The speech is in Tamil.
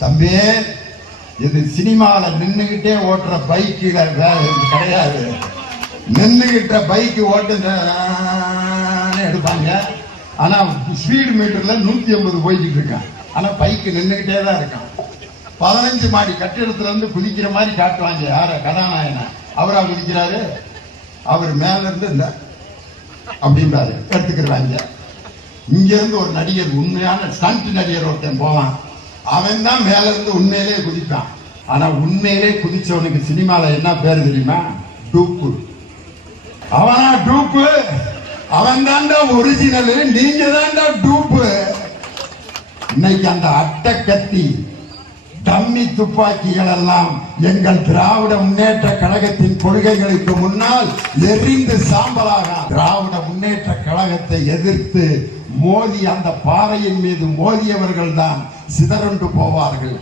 தம்பி இது சினிமால நின்றுக்கிட்டே ஓட்டுற பைக்குல கிடையாது. நின்றுகிட்ட பைக்கு ஓட்டு எடுப்பாங்க. ஆனா ஸ்பீடு மீட்டர்ல நூத்தி ஐம்பது போய்கிட்டு இருக்கான். ஆனா பைக்கு நின்றுக்கிட்டே தான் இருக்கான். பதினஞ்சு மாடி கட்டிடத்துல இருந்து குதிக்கிற மாதிரி காட்டுவாங்க யார? கதாநாயகன். அவரா குதிக்கிறாரு? அவர் மேல இருந்து அப்படின்றாரு எடுத்துக்கிறாங்க இங்க இருந்து ஒரு நடிகர் உண்மையான ஸ்டண்ட் நடிகர் ஒருத்தன் போவான். அவன் தான் மேல இருந்து உண்மையிலே குதிப்பான். ஆனா உண்மையிலே குதிச்சவனுக்கு சினிமால என்ன பேர் தெரியுமா? டூப்பு. அவனா டூப்பு? அவன் தான்டா ஒரிஜினல் நீங்க தான்டா டூப்பு. இன்னைக்கு அந்த அட்டை கத்தி டம்மி துப்பாக்கிகள் எல்லாம் எங்கள் திராவிட முன்னேற்ற கழகத்தின் கொள்கைகளுக்கு முன்னால் எரிந்து சாம்பலாக திராவிட எதிர்த்து மோதி அந்த பாறையின் மீது மோதியவர்கள் தான் சிதறண்டு போவார்கள்.